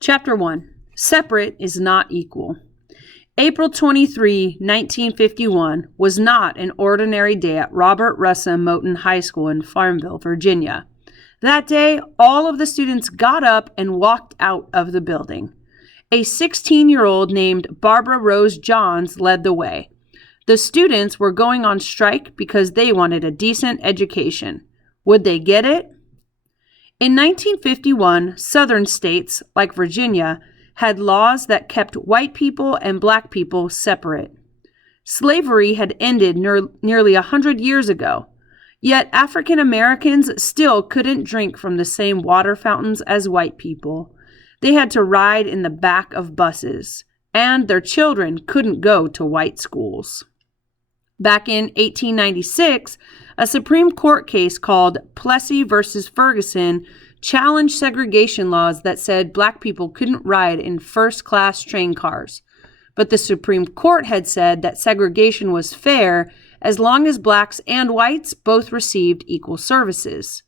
Chapter 1. Separate is not equal. April 23, 1951 was not an ordinary day at Robert Russell Moton High School in Farmville, Virginia. That day, all of the students got up and walked out of the building. A 16-year-old named Barbara Rose Johns led the way. The students were going on strike because they wanted a decent education. Would they get it? In 1951, Southern states, like Virginia, had laws that kept white people and black people separate. Slavery had ended nearly 100 years ago, yet African Americans still couldn't drink from the same water fountains as white people. They had to ride in the back of buses, and their children couldn't go to white schools. Back in 1896, a Supreme Court case called Plessy v. Ferguson challenged segregation laws that said black people couldn't ride in first-class train cars. But the Supreme Court had said that segregation was fair as long as blacks and whites both received equal services.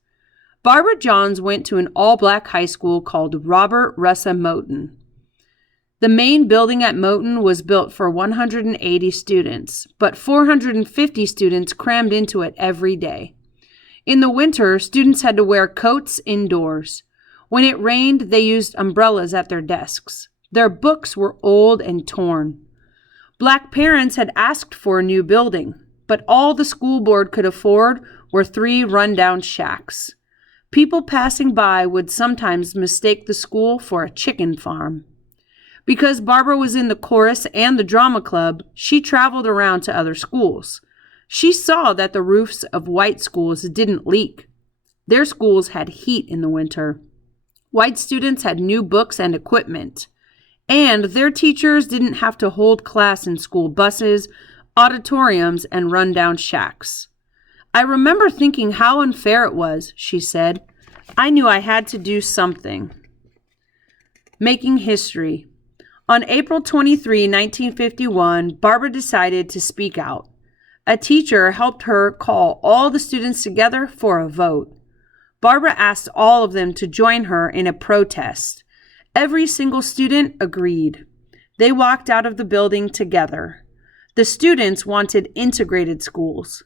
Barbara Johns went to an all-black high school called Robert Russell Moton. The main building at Moton was built for 180 students, but 450 students crammed into it every day. In the winter, students had to wear coats indoors. When it rained, they used umbrellas at their desks. Their books were old and torn. Black parents had asked for a new building, but all the school board could afford were 3 rundown shacks. People passing by would sometimes mistake the school for a chicken farm. Because Barbara was in the chorus and the drama club, she traveled around to other schools. She saw that the roofs of white schools didn't leak. Their schools had heat in the winter. White students had new books and equipment. And their teachers didn't have to hold class in school buses, auditoriums, and rundown shacks. I remember thinking how unfair it was, she said. I knew I had to do something. Making history. On April 23, 1951, Barbara decided to speak out. A teacher helped her call all the students together for a vote. Barbara asked all of them to join her in a protest. Every single student agreed. They walked out of the building together. The students wanted integrated schools.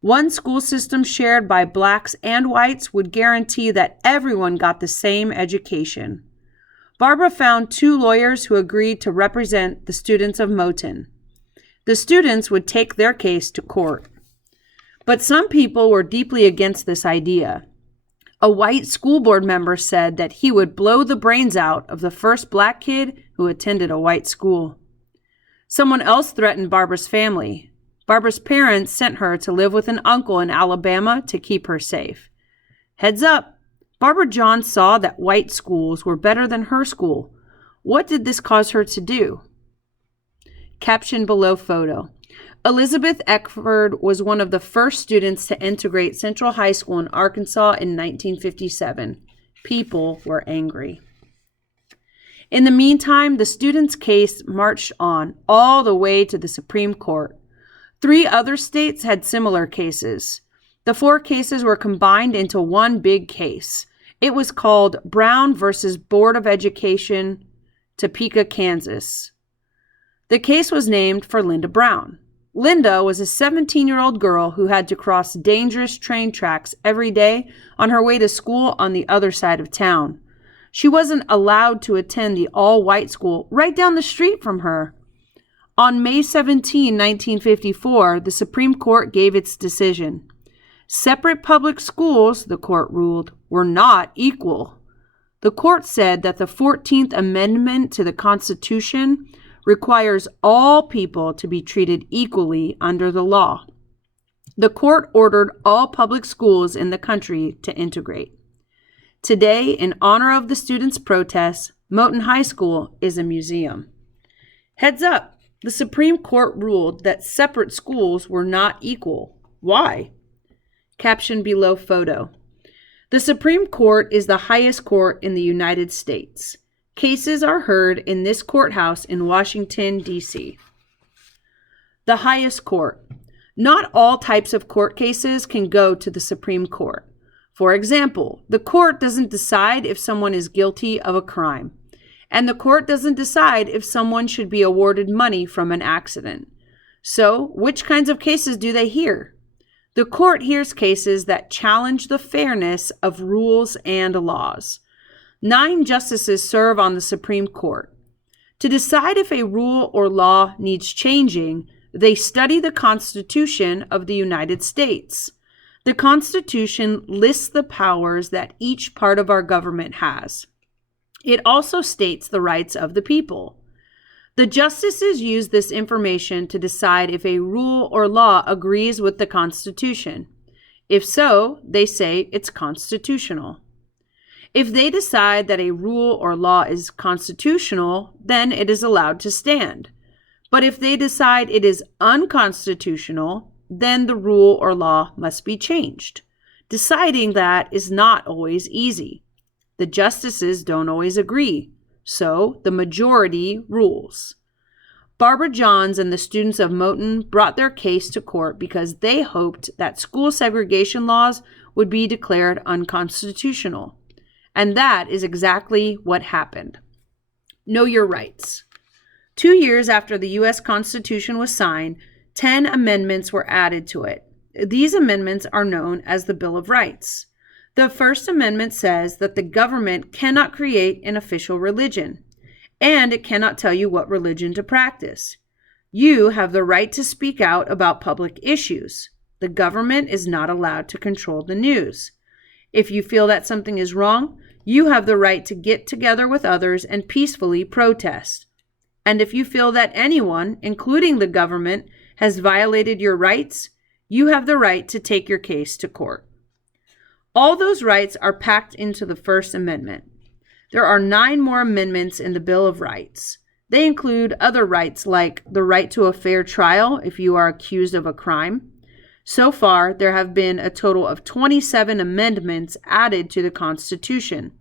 One school system shared by blacks and whites would guarantee that everyone got the same education. Barbara found 2 lawyers who agreed to represent the students of Moton. The students would take their case to court. But some people were deeply against this idea. A white school board member said that he would blow the brains out of the first black kid who attended a white school. Someone else threatened Barbara's family. Barbara's parents sent her to live with an uncle in Alabama to keep her safe. Heads up, Barbara Johns saw that white schools were better than her school. What did this cause her to do? Caption below photo. Elizabeth Eckford was one of the first students to integrate Central High School in Arkansas in 1957. People were angry. In the meantime, the students' case marched on all the way to the Supreme Court. 3 other states had similar cases. The 4 cases were combined into one big case. It was called Brown versus Board of Education, Topeka, Kansas. The case was named for Linda Brown. Linda was a 17-year-old girl who had to cross dangerous train tracks every day on her way to school on the other side of town. She wasn't allowed to attend the all-white school right down the street from her. On May 17, 1954, the Supreme Court gave its decision. Separate public schools, the court ruled, were not equal. The court said that the 14th Amendment to the Constitution requires all people to be treated equally under the law. The court ordered all public schools in the country to integrate. Today, in honor of the students' protests, Moton High School is a museum. Heads up, the Supreme Court ruled that separate schools were not equal. Why? Caption below photo. The Supreme Court is the highest court in the United States. Cases are heard in this courthouse in Washington, D.C. The highest court. Not all types of court cases can go to the Supreme Court. For example, the court doesn't decide if someone is guilty of a crime. And the court doesn't decide if someone should be awarded money from an accident. So, which kinds of cases do they hear? The court hears cases that challenge the fairness of rules and laws. 9 justices serve on the Supreme Court. To decide if a rule or law needs changing, they study the Constitution of the United States. The Constitution lists the powers that each part of our government has. It also states the rights of the people. The justices use this information to decide if a rule or law agrees with the Constitution. If so, they say it's constitutional. If they decide that a rule or law is constitutional, then it is allowed to stand. But if they decide it is unconstitutional, then the rule or law must be changed. Deciding that is not always easy. The justices don't always agree, so the majority rules. Barbara Johns and the students of Moton brought their case to court because they hoped that school segregation laws would be declared unconstitutional. And that is exactly what happened. Know your rights. 2 years after the U.S. Constitution was signed, 10 amendments were added to it. These amendments are known as the Bill of Rights. The First Amendment says that the government cannot create an official religion, and it cannot tell you what religion to practice. You have the right to speak out about public issues. The government is not allowed to control the news. If you feel that something is wrong, you have the right to get together with others and peacefully protest. And if you feel that anyone, including the government, has violated your rights, you have the right to take your case to court. All those rights are packed into the First Amendment. There are 9 more amendments in the Bill of Rights. They include other rights like the right to a fair trial if you are accused of a crime. So far, there have been a total of 27 amendments added to the Constitution.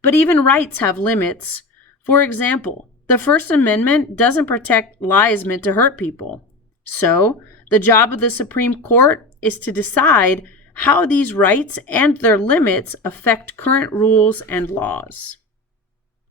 But even rights have limits. For example, the First Amendment doesn't protect lies meant to hurt people. So, the job of the Supreme Court is to decide how these rights and their limits affect current rules and laws.